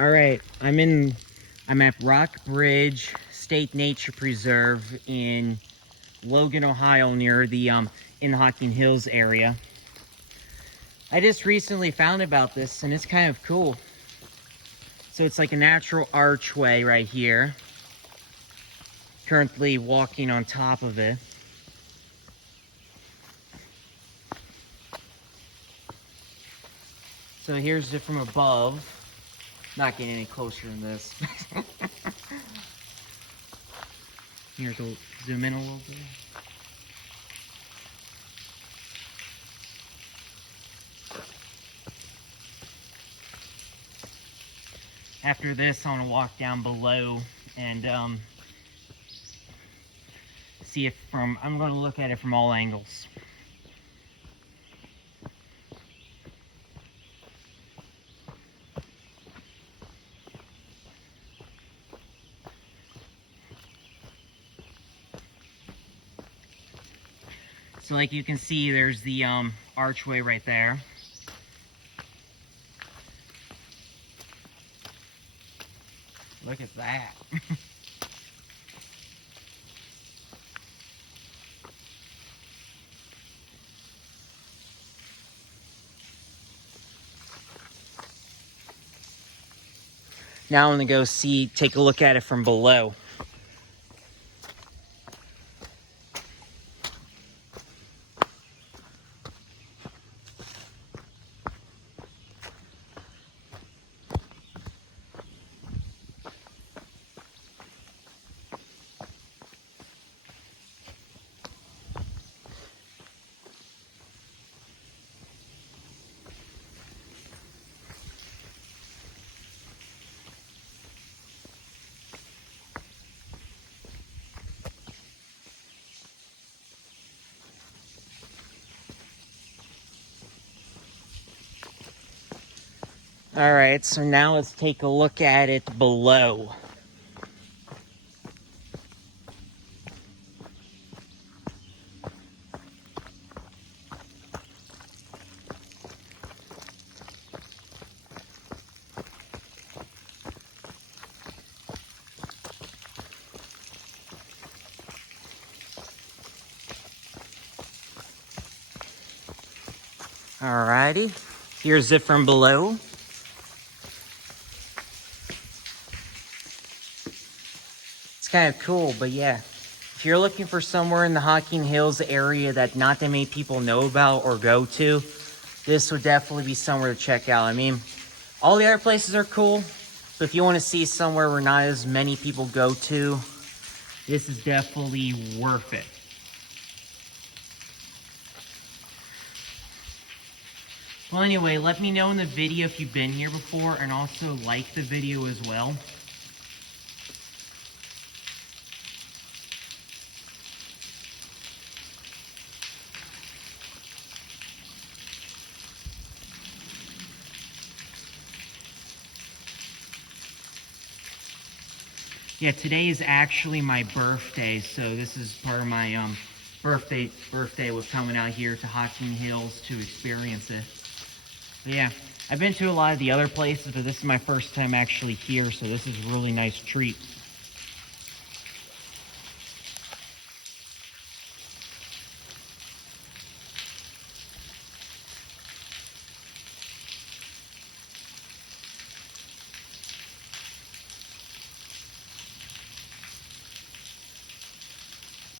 All right, I'm at Rockbridge State Nature Preserve in Logan, Ohio, near the in the Hocking Hills area. I just recently found about this, and it's kind of cool. So it's like a natural archway right here. Currently walking on top of it. So here's it from above. Not getting any closer than this. Here's a zoom in a little bit. After this, I want to walk down below and see if I'm going to look at it from all angles. So like you can see, there's the archway right there. Look at that. Now I'm gonna go take a look at it from below. All right, so now let's take a look at it below. Alrighty, here's it from below. It's kind of cool, but yeah. If you're looking for somewhere in the Hocking Hills area that not that many people know about or go to, this would definitely be somewhere to check out. I mean, all the other places are cool, but if you want to see somewhere where not as many people go to, this is definitely worth it. Well, anyway, let me know in the video if you've been here before, and also like the video as well. Yeah, today is actually my birthday, so this is part of my birthday was coming out here to Hocking Hills to experience it. But yeah, I've been to a lot of the other places, but this is my first time actually here, so this is a really nice treat.